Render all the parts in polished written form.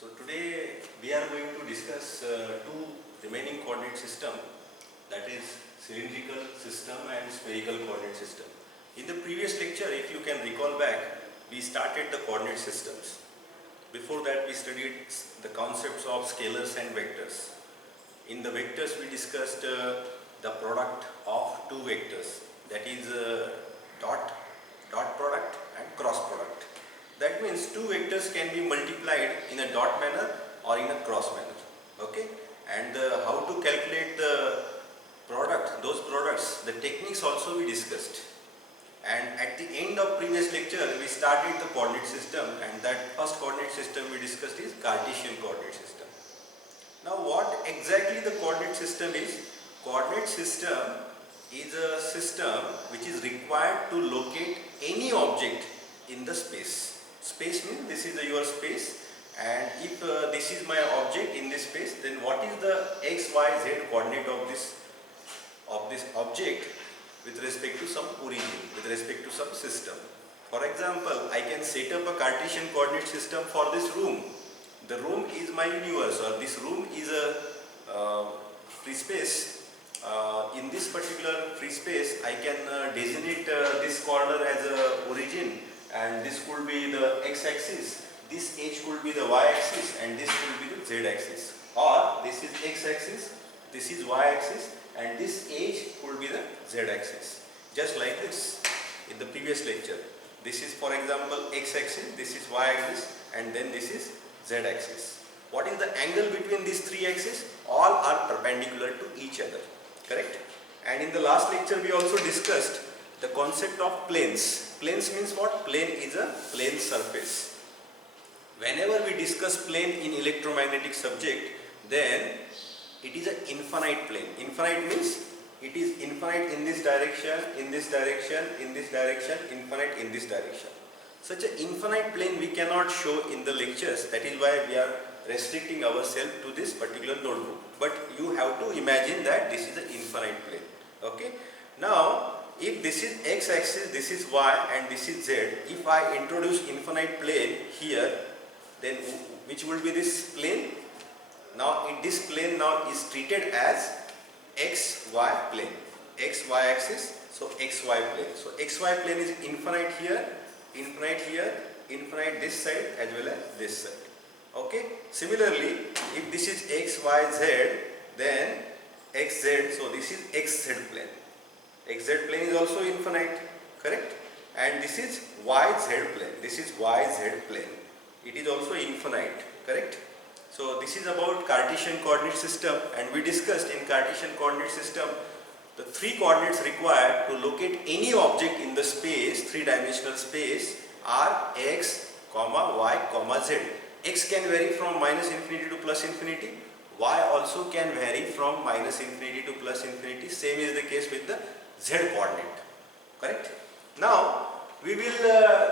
So today we are going to discuss two remaining coordinate system, that is cylindrical system and spherical coordinate system. In the previous lecture, if you can recall back, we started the coordinate systems. Before that we studied the concepts of scalars and vectors. In the vectors we discussed the product of two vectors, that is dot product and cross product. That means two vectors can be multiplied in a dot manner or in a cross manner. Okay, and how to calculate the product, those products, the techniques also we discussed. And at the end of previous lecture we started the coordinate system, and that first coordinate system we discussed is Cartesian coordinate system. Now what exactly the coordinate system is? Coordinate system is a system which is required to locate any object in the space. Space means this is your space, and if this is my object in this space, then what is the x, y, z coordinate of this object with respect to some origin, with respect to some system. For example, I can set up a Cartesian coordinate system for this room. The room is my universe, or this room is a free space. In this particular free space, I can designate this corner as a origin, and this could be the x-axis, this edge could be the y-axis, and this could be the z-axis. Or this is x-axis, this is y-axis, and this edge could be the z-axis. Just like this in the previous lecture. This is, for example, x-axis, this is y-axis, and then this is z-axis. What is the angle between these three axes? All are perpendicular to each other. Correct? And in the last lecture we also discussed the concept of planes. Planes means what? Plane is a plane surface. Whenever we discuss plane in electromagnetic subject, then it is an infinite plane. Infinite means it is infinite in this direction, in this direction, in this direction, infinite in this direction. Such an infinite plane we cannot show in the lectures. That is why we are restricting ourselves to this particular notebook. But you have to imagine that this is an infinite plane. Okay. Now, if this is x-axis, this is y, and this is z, if I introduce infinite plane here, then which will be this plane? Now in this plane now is treated as xy plane, xy axis, so xy plane. So xy plane is infinite here, infinite this side as well as this side. Okay. Similarly, if this is xyz, then xz, so this is xz plane. XZ plane is also infinite, correct? And this is YZ plane. This is YZ plane. It is also infinite, correct? So this is about Cartesian coordinate system, and we discussed in Cartesian coordinate system the three coordinates required to locate any object in the space, three-dimensional space, are x, y, z. X can vary from minus infinity to plus infinity. Y also can vary from minus infinity to plus infinity. Same is the case with the z coordinate, correct? Now we will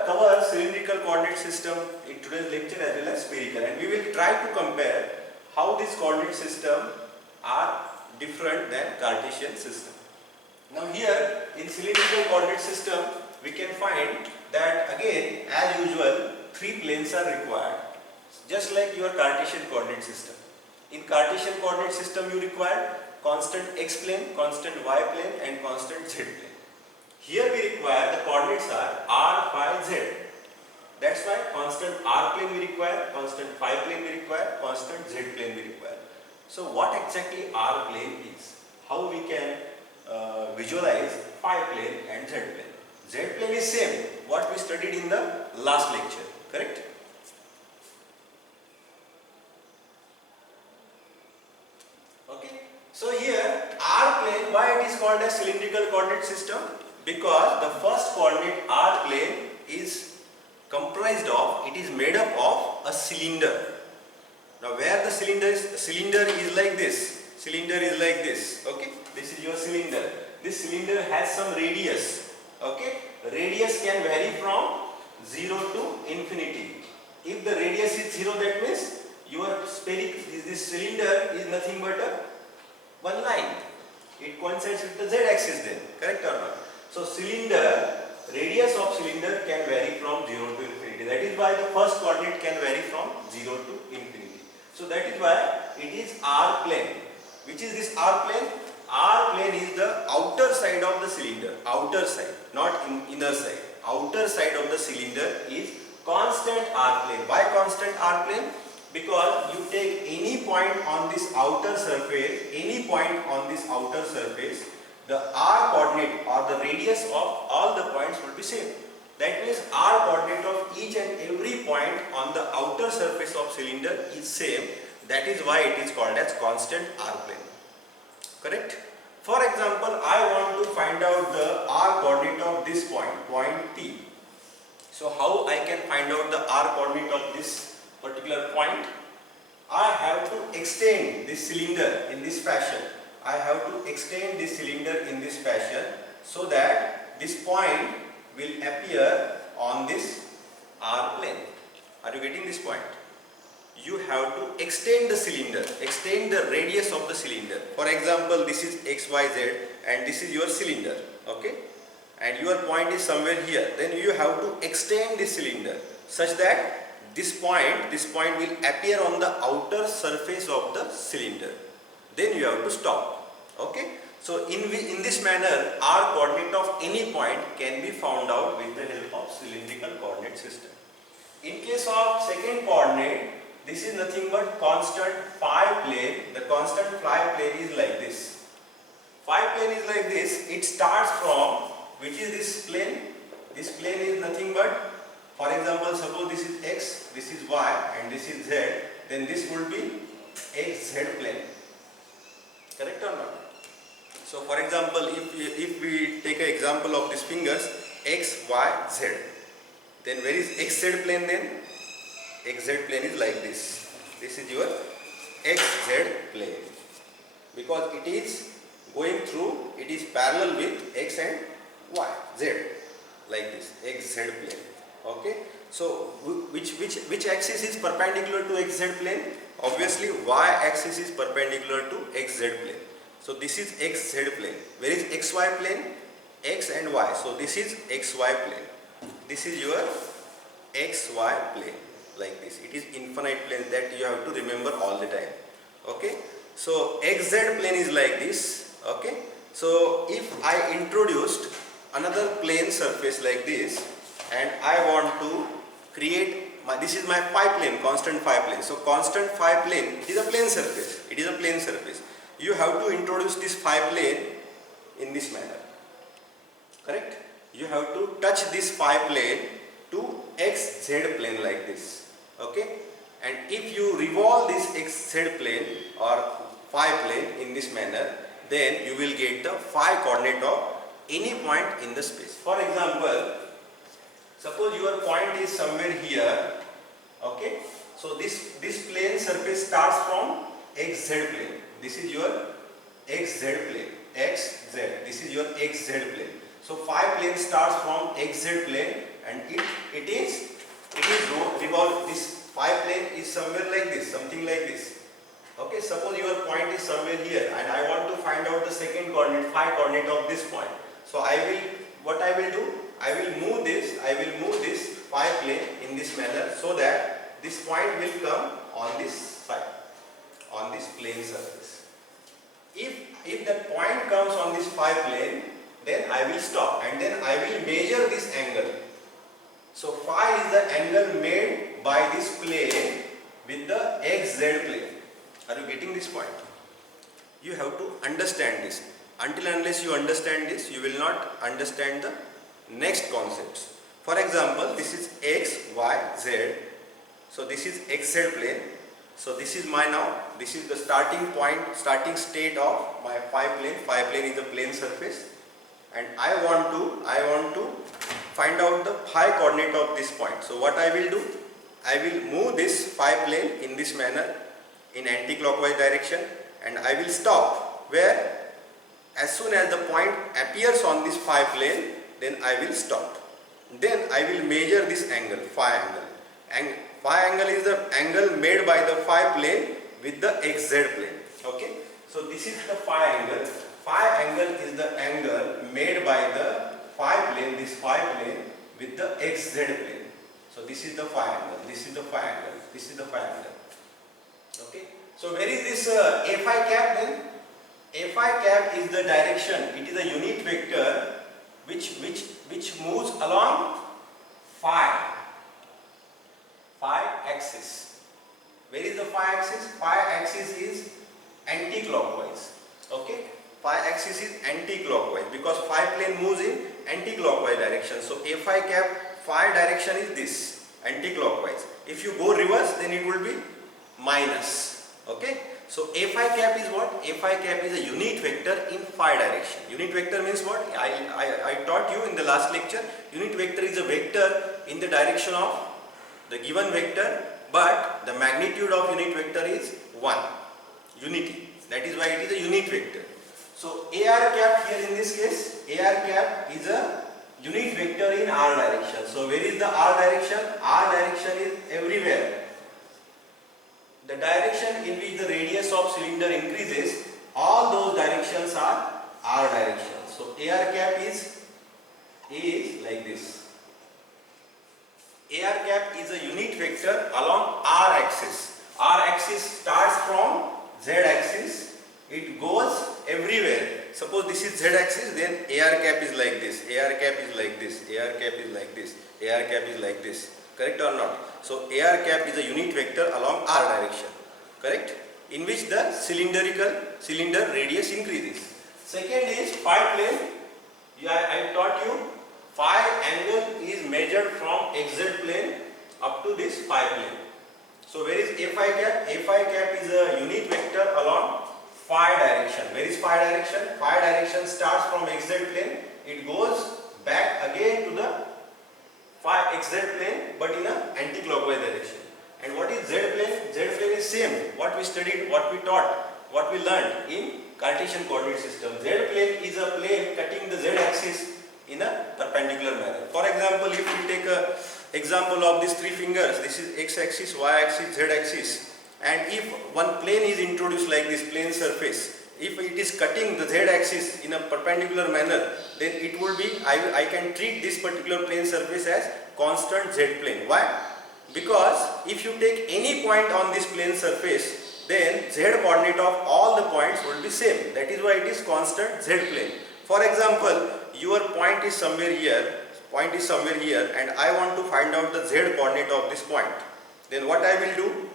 cover cylindrical coordinate system in today's lecture as well as spherical, and we will try to compare how these coordinate systems are different than Cartesian system. Now here in cylindrical coordinate system we can find that again as usual three planes are required, just like your Cartesian coordinate system. In Cartesian coordinate system you require constant x plane, constant y plane, and constant z plane. Here we require the coordinates are r, phi, z. That's why constant r plane we require, constant phi plane we require, constant z plane we require. So what exactly r plane is? How we can visualize phi plane and z plane? Z plane is same what we studied in the last lecture, correct? So here r plane, why it is called as cylindrical coordinate system? Because the first coordinate r plane is comprised of, it is made up of a cylinder. Now where the cylinder is like this, cylinder is like this, okay? This is your cylinder. This cylinder has some radius, okay? Radius can vary from 0 to infinity. If the radius is 0, that means your this cylinder is nothing but a one line. It coincides with the z-axis then, correct or not? So cylinder radius of cylinder can vary from 0 to infinity. That is why the first coordinate can vary from 0 to infinity. So that is why it is R plane. Which is this R plane? R plane is the outer side of the cylinder. Outer side, not inner side. Outer side of the cylinder is constant R plane. Why constant R plane? Because you take any point on this outer surface, the R coordinate or the radius of all the points will be same. That means R coordinate of each and every point on the outer surface of cylinder is same. That is why it is called as constant R plane. Correct? For example, I want to find out the R coordinate of this point, point T. So how I can find out the R coordinate of this particular point? I have to extend this cylinder in this fashion. So that this point will appear on this R plane. Are you getting this point? You have to extend the cylinder, extend the radius of the cylinder. For example, this is XYZ and this is your cylinder, okay? And your point is somewhere here. Then you have to extend this cylinder such that this point will appear on the outer surface of the cylinder. Then you have to stop, okay? So in this manner, R coordinate of any point can be found out with the help of cylindrical coordinate system. In case of second coordinate, this is nothing but constant phi plane. The constant phi plane is like this. Phi plane is like this. It starts from, which is this plane? This plane is nothing but, for example, suppose this is X, this is Y and this is Z. Then this would be XZ plane. Correct or not? So for example, if we take an example of these fingers, X, Y, Z. Then where is XZ plane then? XZ plane is like this. This is your XZ plane. Because it is going through, it is parallel with X and Y, Z. Like this, XZ plane. Okay. So which axis is perpendicular to XZ plane? Obviously Y axis is perpendicular to XZ plane. So this is XZ plane. Where is XY plane? X and Y. So this is XY plane. This is your XY plane. Like this. It is infinite plane that you have to remember all the time. Okay. So XZ plane is like this. Okay. So if I introduced another plane surface like this and I want to create this is my phi plane, constant phi plane. So constant phi plane, it is a plane surface. It is a plane surface. You have to introduce this phi plane in this manner. Correct? You have to touch this phi plane to XZ plane like this. Okay? And if you revolve this XZ plane or phi plane in this manner, then you will get the phi coordinate of any point in the space. For example, suppose your point is somewhere here. Okay? So this plane surface starts from XZ plane. This is your XZ plane. XZ. This is your XZ plane. So phi plane starts from XZ plane and it is revolved. This phi plane is somewhere like this, something like this. Okay, suppose your point is somewhere here and I want to find out the second coordinate, phi coordinate of this point. So what I will do? I will move this phi plane in this manner so that this point will come on this side, on this plane surface. If that point comes on this phi plane, then I will stop and then I will measure this angle. So phi is the angle made by this plane with the XZ plane. Are you getting this point? You have to understand this. Until unless you understand this, you will not understand the next concepts. For example, this is X, Y, Z. So this is XZ plane. So this is this is the starting point, starting state of my phi plane. Phi plane is the plane surface. And I want to find out the phi coordinate of this point. So what I will do? I will move this phi plane in this manner in anti-clockwise direction and I will stop where as soon as the point appears on this phi plane, then I will stop. Then I will measure this angle, phi angle. And phi angle is the angle made by the phi plane with the XZ plane. Okay. So this is the phi angle. Phi angle is the angle made by the phi plane, this phi plane with the xz plane. So this is the phi angle, this is the phi angle, this is the phi angle. Okay. So where is this a phi cap then? A phi cap is the direction. It is a unit vector which moves along phi axis. Where is the phi axis? Phi axis is anti-clockwise. Okay. Phi axis is anti-clockwise because phi plane moves in anti-clockwise direction. So a phi cap, phi direction is this, anti-clockwise. If you go reverse, then it will be minus. Okay. So a phi cap is what? A phi cap is a unit vector in phi direction. Unit vector means what? I taught you in the last lecture. Unit vector is a vector in the direction of the given vector, but the magnitude of unit vector is 1. Unity. That is why it is a unit vector. So AR cap here in this case, AR cap is a unit vector in R direction. So where is the R direction? R direction is everywhere. The direction in which the radius of cylinder increases, all those directions are R directions. So AR cap is like this. AR cap is a unit vector along R axis. R axis starts from Z axis. It goes everywhere. Suppose this is Z axis, then AR cap is like this. AR cap is like this. AR cap is like this. AR cap is like this. Correct or not? So AR cap is a unit vector along R direction. Correct? In which the cylinder radius increases. Second is phi plane. I taught you phi angle is measured from xz plane up to this phi plane. So where is a phi cap? A phi cap is a unit vector along phi direction. Where is phi direction? Phi direction starts from xz plane. It goes back again to the phi xz plane, but in an anti-clockwise direction. And what is z plane? Z plane is same. What we studied, what we taught, what we learned in Cartesian coordinate system. Z plane is a plane cutting the z axis in a perpendicular manner. For example, if you take a example of these three fingers, this is x axis, y axis, z axis, and if one plane is introduced like this plane surface, if it is cutting the z axis in a perpendicular manner, then it will be, I can treat this particular plane surface as constant z plane. Why? Because if you take any point on this plane surface, then z coordinate of all the points will be same. That is why it is constant z plane. For example, your point is somewhere here, and I want to find out the z coordinate of this point. Then what I will do?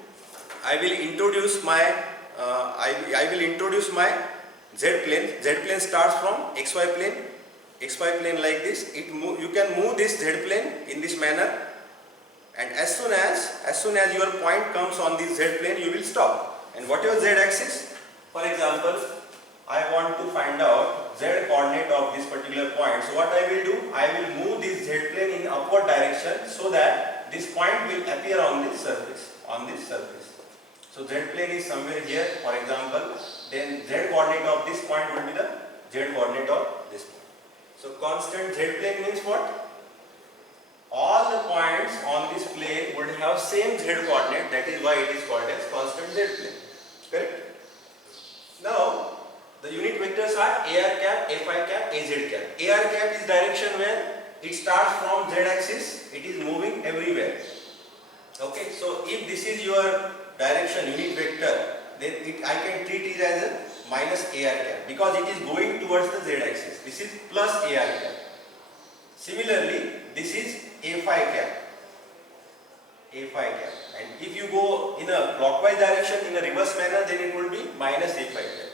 I will introduce my z plane. Z plane starts from xy plane like this. You can move this z plane in this manner, and as soon as your point comes on this z plane, you will stop. And what is z axis? For example, I want to find out z coordinate of this particular point. So what I will do? I will move this z plane in upward direction so that this point will appear on this surface. So z plane is somewhere here, for example. Then z coordinate of this point will be the z coordinate of this point. So constant z plane means what? All the points on this plane would have same z coordinate. That is why it is called as constant z plane. Correct? Now the unit vectors are AR cap, A phi cap, AZ cap. AR cap is direction where it starts from z axis. It is moving everywhere. Okay. So if this is your direction unit vector, then I can treat it as a minus AR cap because it is going towards the z axis. This is plus AR cap. Similarly, this is A phi cap. And if you go in a clockwise direction in a reverse manner, then it will be minus A phi cap.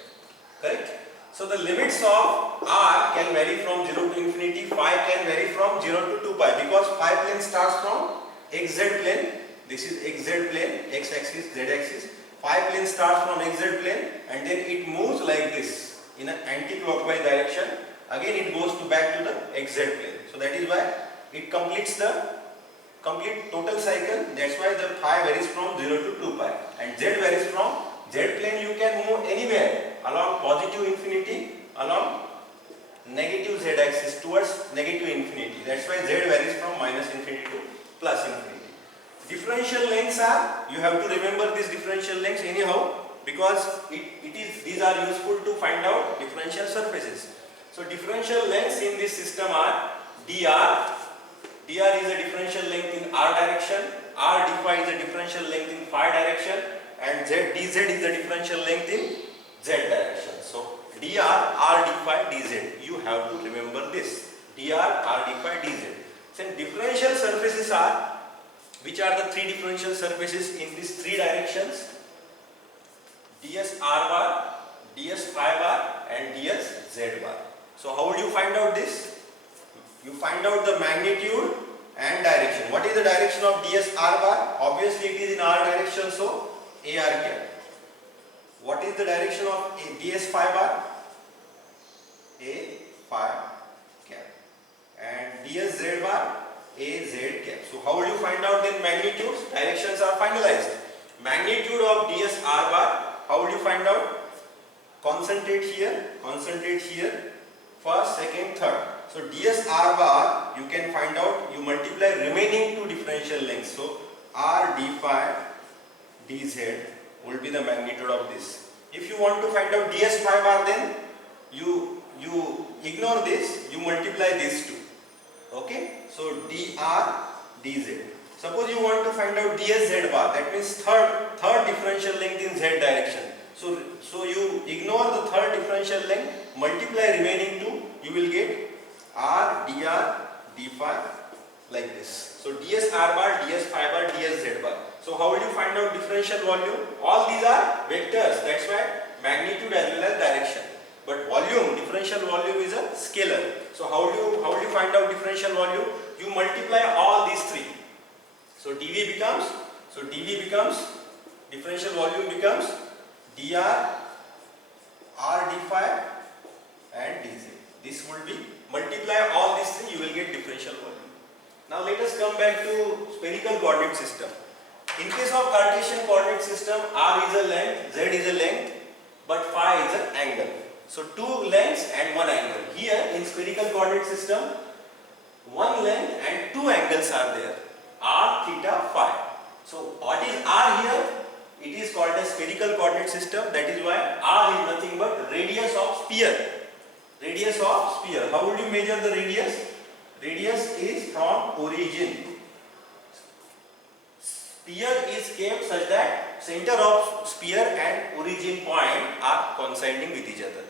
Correct? So the limits of R can vary from 0 to infinity, phi can vary from 0 to 2 pi because phi plane starts from xz plane. This is xz plane, x axis, z axis. Phi plane starts from xz plane and then it moves like this in an anti-clockwise direction. Again it goes back to the xz plane. So that is why it completes the complete total cycle. That's why the phi varies from 0 to 2 pi. And z varies from z plane you can move anywhere along positive infinity, along negative z axis towards negative infinity. That's why z varies from minus infinity to plus infinity. Differential lengths are, you have to remember these differential lengths anyhow because these are useful to find out differential surfaces. So differential lengths in this system are dr, dr is a differential length in r direction, r d phi is a differential length in phi direction, and z dz is the differential length in z direction. So dr, r d phi, dz. You have to remember this. Dr, r d phi, dz. Then differential surfaces are, which are the three differential surfaces in these three directions? ds r bar, ds phi bar, and ds z bar. So how will you find out this? You find out the magnitude and direction. What is the direction of ds r bar? Obviously it is in r direction, so ar cap. What is the direction of ds phi bar? A phi cap. And ds z bar? A z cap. So how will you find out then magnitudes? Directions are finalized. Magnitude of ds r bar, how will you find out? Concentrate here, first, second, third. So ds r bar, you can find out, you multiply remaining two differential lengths. So r d phi dz will be the magnitude of this. If you want to find out ds phi bar, then you ignore this, you multiply these two. Okay, so dr dz. Suppose you want to find out ds z bar, that means third differential length in z direction. So you ignore the third differential length, multiply remaining two, you will get r dr d phi like this. So ds r bar, ds phi bar, ds z bar. So how will you find out differential volume? All these are vectors, that's why magnitude as well as direction. But volume, differential volume is a scalar. So how will you find out differential volume? You multiply all these three. So dv becomes differential volume becomes dr r d phi and dz. This will be, multiply all these three, you will get differential volume. Now let us come back to spherical coordinate system. In case of Cartesian coordinate system, r is a length, z is a length, but phi is an angle. So two lengths and one angle. Here in spherical coordinate system, one length and two angles are there, r, theta, phi. So what is r here? It is called a spherical coordinate system. That is why r is nothing but radius of sphere. Radius of sphere. How would you measure the radius? Radius is from origin. Sphere is kept such that center of sphere and origin point are coinciding with each other.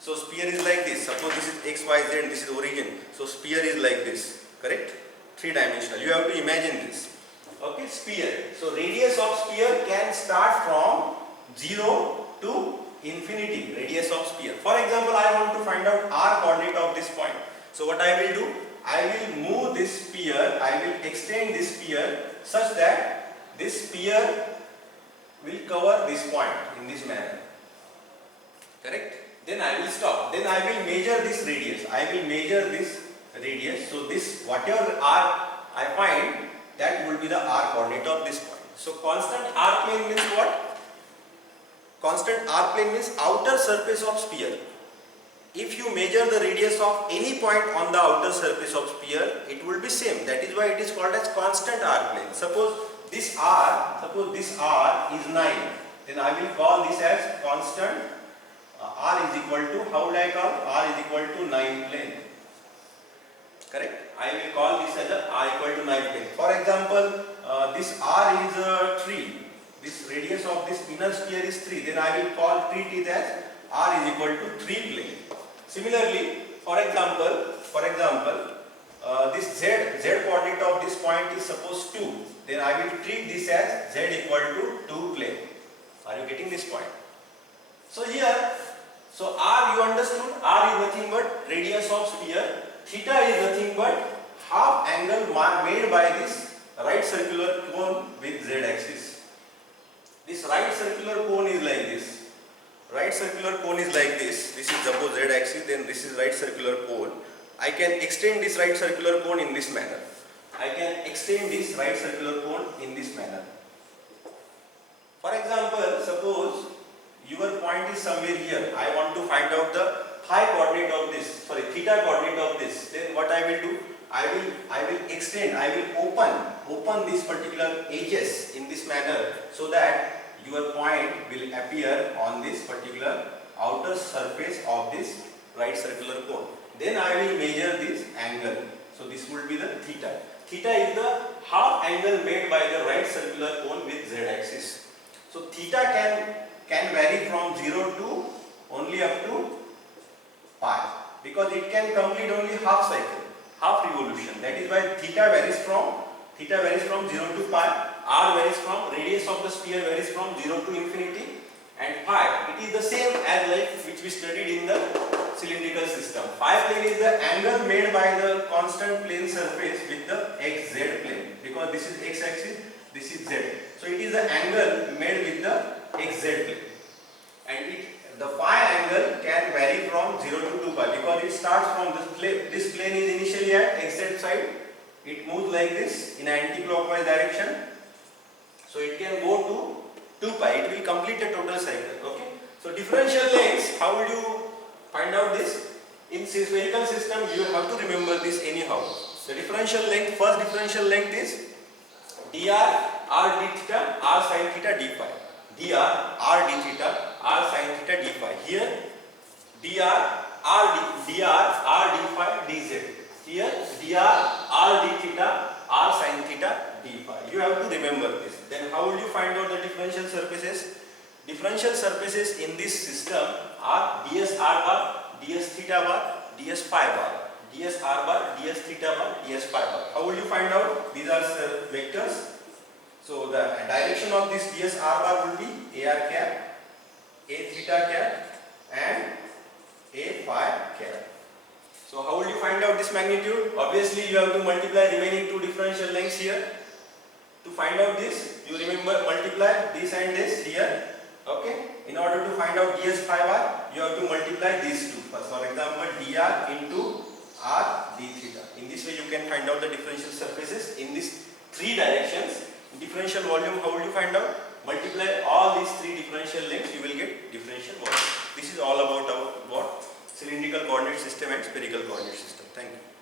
So sphere is like this. Suppose this is x, y, z and this is origin. So sphere is like this. Correct? Three dimensional. You have to imagine this. Okay, sphere. So radius of sphere can start from 0 to infinity. Radius of sphere. For example, I want to find out r coordinate of this point. So what I will do? I will move this sphere. I will extend this sphere such that this sphere will cover this point in this manner. Correct? Then I will stop. Then I will measure this radius. I will measure this radius. So this, whatever r I find, that will be the r coordinate of this point. So constant r plane means what? Constant r plane means outer surface of sphere. If you measure the radius of any point on the outer surface of sphere, it will be same. That is why it is called as constant r plane. Suppose this r is 9. Then I will call this as constant. R is equal to, how would I call? R is equal to 9 plane. Correct? I will call this as a r equal to 9 plane. For example, this r is 3. This radius of this inner sphere is 3. Then I will call treat it as r is equal to 3 plane. Similarly, for example, this z coordinate of this point is suppose 2. Then I will treat this as z equal to 2 plane. Are you getting this point? So here, so r, you understood, r is nothing but radius of sphere. Theta is nothing but half angle made by this right circular cone with z axis. This right circular cone is like this. Right circular cone is like this. This is suppose z axis, then this is right circular cone. I can extend this right circular cone in this manner. I can extend this right circular cone in this manner. For example, suppose your point is somewhere here. I want to find out the theta coordinate of this. Then what I will do? I will extend. I will open this particular edges in this manner so that your point will appear on this particular outer surface of this right circular cone. Then I will measure this angle. So this would be the theta. Theta is the half angle made by the right circular cone with z axis. So theta can vary from 0 to only up to pi, because it can complete only half cycle, half revolution. That is why theta varies from 0 to pi. R varies from, radius of the sphere varies from 0 to infinity, and pi, it is the same as like which we studied in the cylindrical system. Phi plane is the angle made by the constant plane surface with the xz plane, because this is x axis, this is z. So it is the angle made with the xz plane, and the phi angle can vary from 0 to 2 pi, because it starts from this plane. This plane is initially at xz side, it moves like this in anti-clockwise direction, so it can go to 2 pi, it will complete a total cycle. Okay, so differential lengths, how would you find out this? In spherical system you have to remember this anyhow. The differential length, first differential length is dr r d theta r sin theta d phi. Dr r d theta r sin theta d phi. Here dr r d phi dz. Here dr r d theta r sin theta d phi. You have to remember this. Then how will you find out the differential surfaces? Differential surfaces in this system are ds r bar, ds theta bar, ds phi bar, ds r bar, ds theta bar, ds phi bar. How will you find out? These are vectors. So the direction of this ds r bar will be ar cap, a theta cap, and a phi cap. So how will you find out this magnitude? Obviously you have to multiply remaining two differential lengths here. To find out this, you remember multiply this and this here. Okay. In order to find out ds phi bar, you have to multiply these two. For example, dr into r d theta. In this way you can find out the differential surfaces in these three directions. Differential volume, how will you find out? Multiply all these three differential lengths, you will get differential volume. This is all about our cylindrical coordinate system and spherical coordinate system. Thank you.